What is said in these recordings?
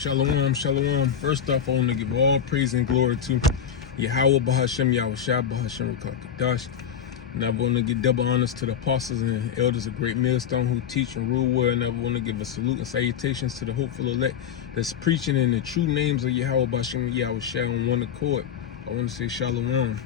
Shalom, shalom. First off, I want to give all praise and glory to Yahweh Bahashem, Yahushua Bahashem, Rakakadash. And I want to give double honors to the apostles and elders of Great Millstone who teach and rule well. And I want to give a salute and salutations to the hopeful elect that's preaching in the true names of Yahweh Bahashem, Yahushua on one accord. I want to say shalom.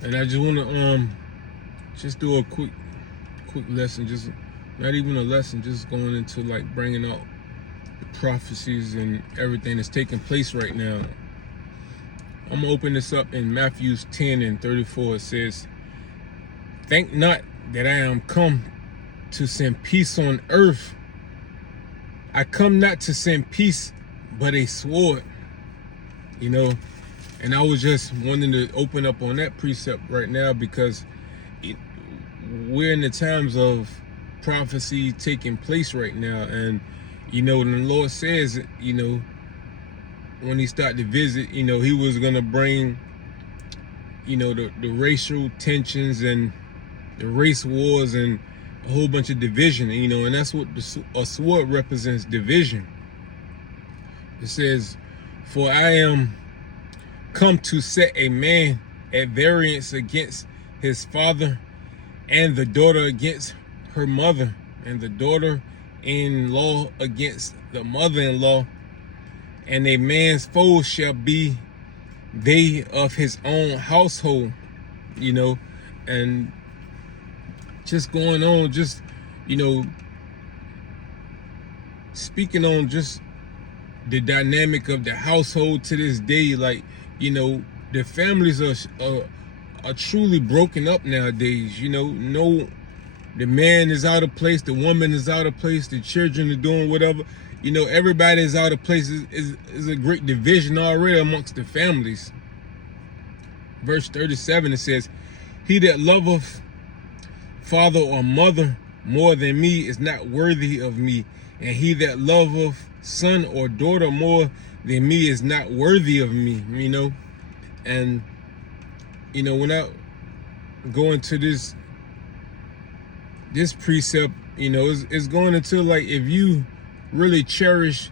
And I just want to just do a quick lesson, just not even a lesson, just going into like bringing out the prophecies and everything that's taking place right now. I'm gonna open this up in Matthew 10 and 34. It says, "Think not that I am come to send peace on earth. I come not to send peace, but a sword." You know, and I was just wanting to open up on that precept right now because we're in the times of prophecy taking place right now. And, you know, the Lord says, you know, when he started to visit, you know, he was going to bring, you know, the racial tensions and the race wars and a whole bunch of division, you know, and that's what a sword represents, division. It says, "For I am come to set a man at variance against his father, and the daughter against her mother, and the daughter-in-law against the mother-in-law, and a man's foes shall be they of his own household." You know, and just going on, just, you know, speaking on just the dynamic of the household to this day. Like, you know, the families are truly broken up nowadays. You know, no, the man is out of place, the woman is out of place, the children are doing whatever. You know, everybody is out of place. Is a great division already amongst the families. Verse 37, it says, "He that loveth father or mother more than me is not worthy of me, and he that loveth son or daughter more than me is not worthy of me." You know, and, you know, when I go into this precept, you know, it's going into, like, if you really cherish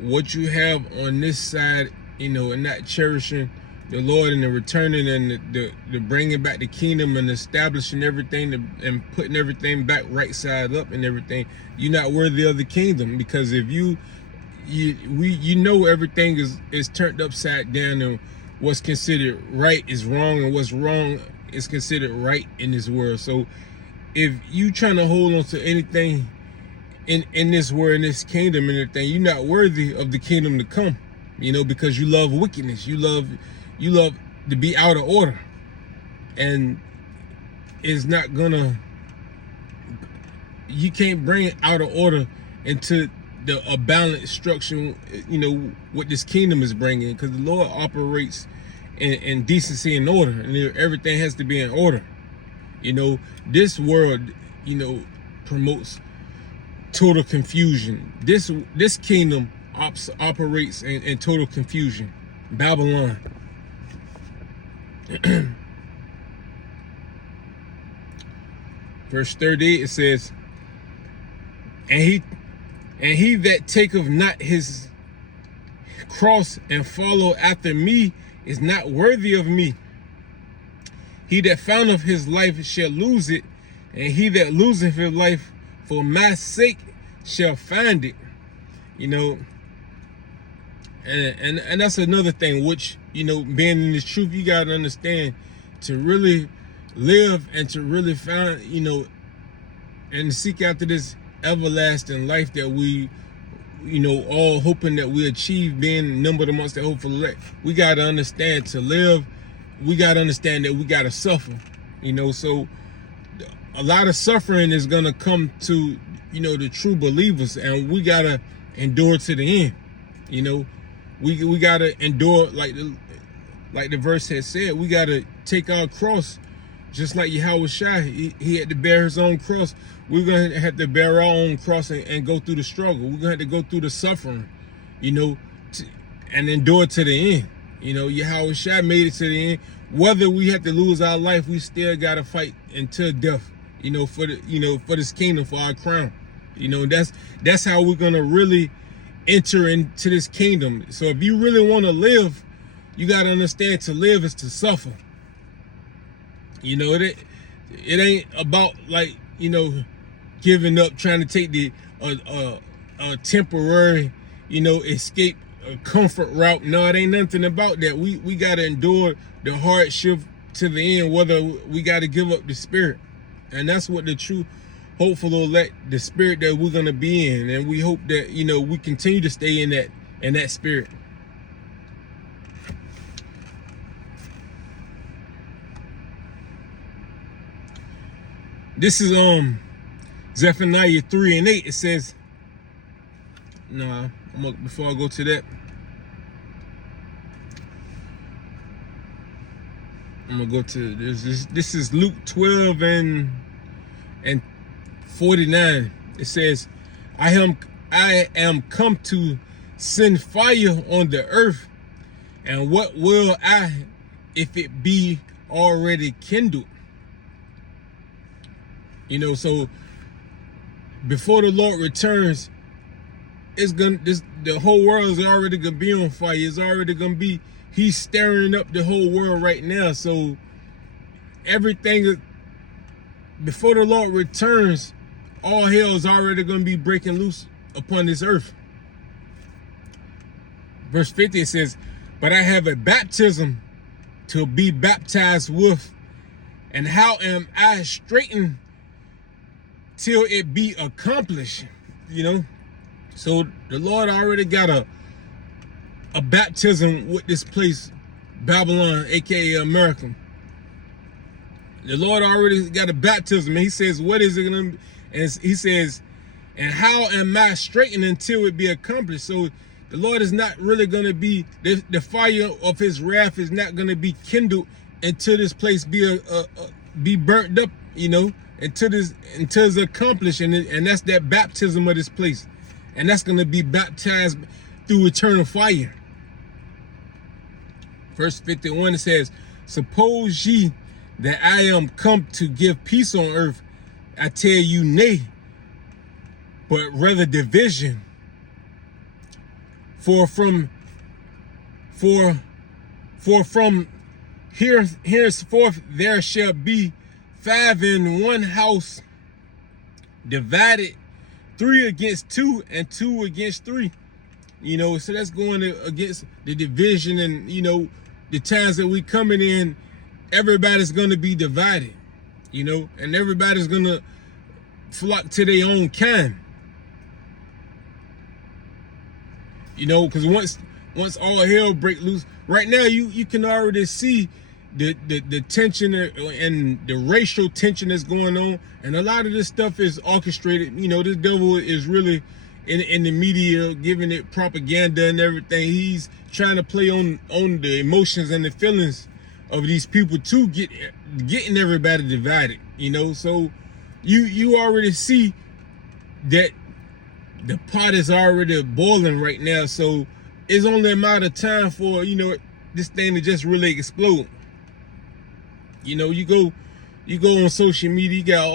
what you have on this side, you know, and not cherishing the Lord and the returning and the bringing back the kingdom and establishing everything and putting everything back right side up and everything, you're not worthy of the kingdom. Because if you know everything is turned upside down, and what's considered right is wrong, and what's wrong is considered right in this world. So if you trying to hold on to anything in this world, in this kingdom and everything, you're not worthy of the kingdom to come. You know, because you love wickedness, you love to be out of order, and it's not gonna. You can't bring out of order into a balanced structure, you know, what this kingdom is bringing, because the Lord operates in decency and order, and everything has to be in order. You know, this world, you know, promotes total confusion. This kingdom operates in total confusion. Babylon. Verse 38, it says, and he that taketh not his cross and follow after me is not worthy of me. He that foundeth his life shall lose it, and he that loseth his life for my sake shall find it. You know, and that's another thing, which, you know, being in the truth, you got to understand, to really live and to really find, you know, and seek after this everlasting life that we, you know, all hoping that we achieve, being numbered amongst the hopeful elect. We got to understand, to live, we got to understand that we got to suffer, you know. So a lot of suffering is going to come to, you know, the true believers, and we got to endure to the end. You know, we got to endure, like the verse has said, we got to take our cross, just like Yahushua. He had to bear his own cross. We're going to have to bear our own cross and go through the struggle. We're going to have to go through the suffering, you know, and endure to the end. You know, Yahushua made it to the end. whether we have to lose our life, we still gotta fight until death. For this kingdom, for our crown. That's how we're gonna really enter into this kingdom. So if you really want to live, you gotta understand to live is to suffer. It ain't about giving up, trying to take the temporary, escape, comfort route. No, it ain't nothing about that. We gotta endure the hardship to the end, whether we gotta give up the spirit. And that's what the true hopeful elect, the spirit that we're gonna be in. And we hope that, we continue to stay in that spirit. This is Zephaniah 3:8. It says, before I go to that, I'm gonna go to this is Luke 12 and 49. It says, I am come to send fire on the earth, and what will I if it be already kindled? So before the Lord returns, the whole world is already gonna be on fire. It's already gonna be, he's stirring up the whole world right now. So everything before the Lord returns, all hell is already gonna be breaking loose upon this earth. Verse 50, it says, but I have a baptism to be baptized with, and how am I straitened till it be accomplished? So the Lord already got a baptism with this place, Babylon, aka America. The Lord already got a baptism, and he says, what is it gonna be? And he says, and how am I straightened until it be accomplished? So the Lord is not really gonna be, the fire of his wrath is not gonna be kindled until this place be burnt up, until it's accomplished, and that's that baptism of this place. And that's gonna be baptized through eternal fire. Verse 51, it says, suppose ye that I am come to give peace on earth, I tell you nay, but rather division. For from henceforth there shall be 5 in one house, divided 3 against 2 and 2 against 3. So that's going against the division, and the times that we coming in, everybody's gonna be divided, and everybody's gonna flock to their own kind. Because once all hell break loose, right now you can already see the tension and the racial tension that's going on, and a lot of this stuff is orchestrated. This devil is really in the media, giving it propaganda and everything. He's trying to play on the emotions and the feelings of these people to getting everybody divided. So you already see that the pot is already boiling right now. So it's only a matter of time for this thing to just really explode. You go on social media, you got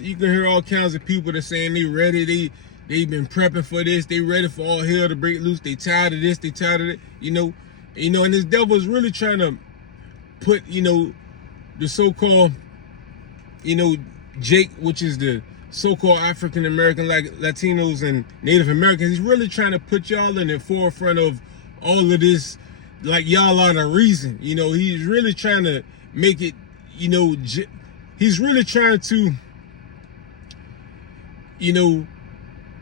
you can hear all kinds of people that saying they ready, they've been prepping for this, they ready for all hell to break loose, they tired of this, they tired of it, and this devil is really trying to put, the so-called, Jake, which is the so-called African American, like Latinos and Native Americans, he's really trying to put y'all in the forefront of all of this, like y'all are the reason. He's really trying to make it, he's really trying to,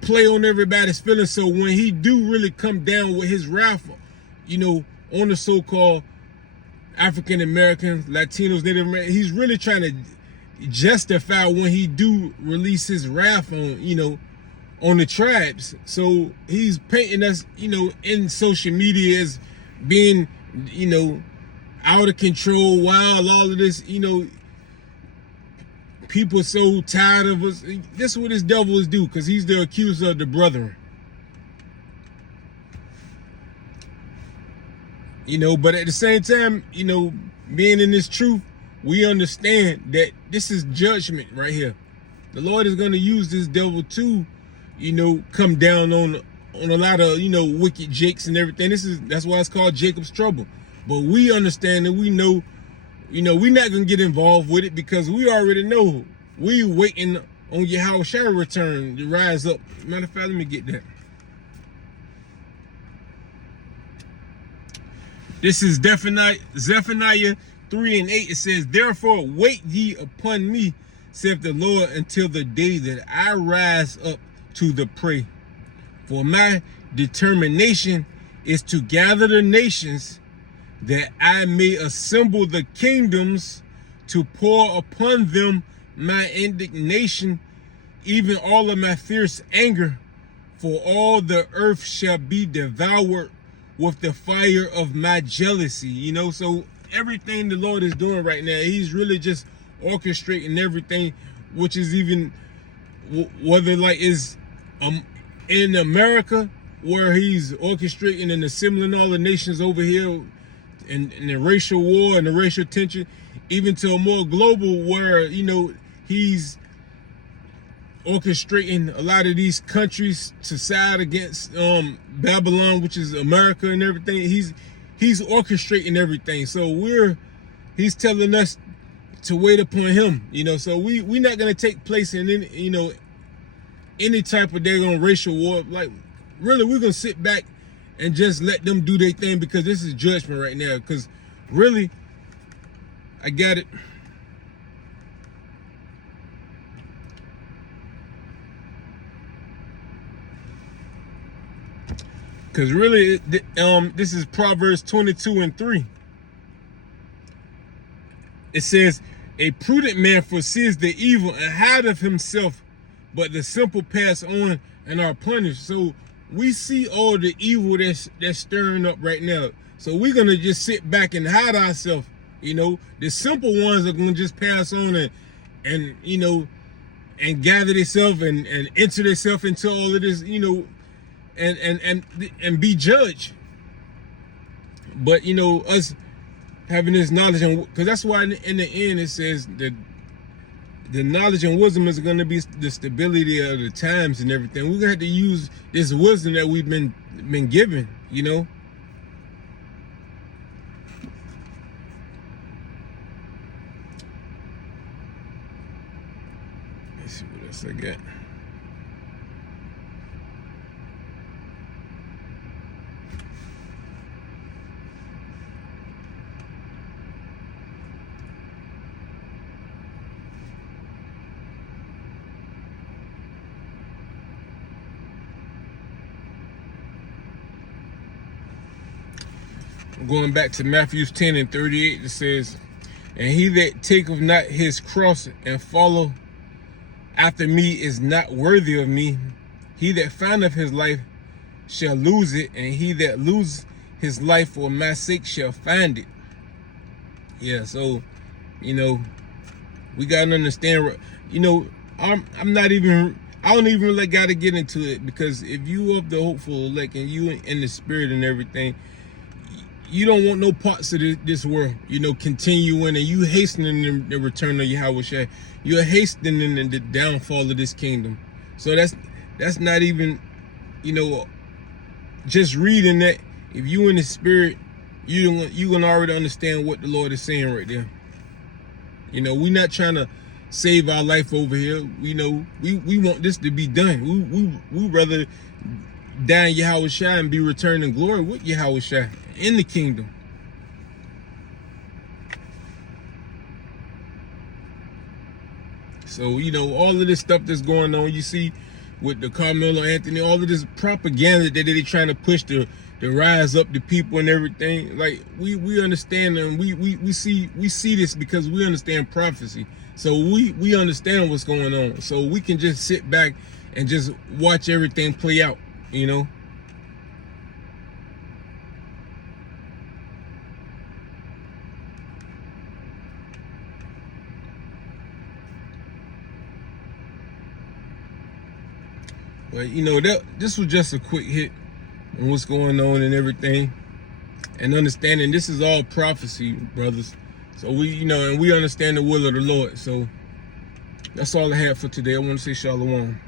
play on everybody's feelings. So when he do really come down with his wrath, on the so-called African Americans, Latinos, Native Americans, he's really trying to justify when he do release his wrath on the tribes. So he's painting us, in social media as being, out of control, wild, all of this, people so tired of us. This is what this devil is do, because he's the accuser of the brethren. But at the same time, being in this truth, we understand that this is judgment right here. The Lord is going to use this devil to, come down on a lot of, wicked jakes and everything. That's why it's called Jacob's trouble. But we understand and we know, we're not going to get involved with it because we already know we waiting on Yahushua return to rise up. Matter of fact, let me get that. This is Zephaniah 3 and 8. It says, "Therefore wait ye upon me, saith the Lord, until the day that I rise up to the prey. For my determination is to gather the nations, that I may assemble the kingdoms, to pour upon them my indignation, even all of my fierce anger. For all the earth shall be devoured with the fire of my jealousy." So everything the Lord is doing right now, he's really just orchestrating everything, which is even whether like is in America, where he's orchestrating and assembling all the nations over here in the racial war and the racial tension, even to a more global where he's orchestrating a lot of these countries to side against Babylon, which is America and everything. He's orchestrating everything. So he's telling us to wait upon him. So we're not gonna take place in any type of daggone racial war. Like really, we're gonna sit back and just let them do their thing, because this is judgment right now. Because really, I got it. Because really, this is Proverbs 22 and 3. It says, "A prudent man foresees the evil and hideth himself, but the simple pass on and are punished." So we see all the evil that's stirring up right now. So we're going to just sit back and hide ourselves. The simple ones are going to just pass on and gather themselves and enter themselves into all of this, and be judged. But us having this knowledge, because that's why in the end it says that the knowledge and wisdom is going to be the stability of the times and everything. We're gonna have to use this wisdom that we've been given. Let's see what else I got. Going back to Matthew 10 and 38, it says, "And he that taketh not his cross and follow after me is not worthy of me. He that findeth his life shall lose it, and he that loses his life for my sake shall find it." Yeah, so we gotta understand. I'm not even. I don't even really gotta get into it, because if you of the hopeful elect and you in the spirit and everything, you don't want no parts of this world, continuing, and you hastening the return of Yahweh. You're hastening the downfall of this kingdom. So that's not even, just reading that. If you in the spirit, you gonna already understand what the Lord is saying right there. We're not trying to save our life over here. We want this to be done. We rather die in Yahushua and be returned in glory with Yahushua in the kingdom. So all of this stuff that's going on, you see with the Carmelo Anthony, all of this propaganda that they're trying to push to rise up the people and everything. Like we understand, and we see this because we understand prophecy. So we understand what's going on. So we can just sit back and just watch everything play out. But this was just a quick hit on what's going on and everything, and understanding this is all prophecy, brothers. So and we understand the will of the Lord. So that's all I have for today. I want to say shalom.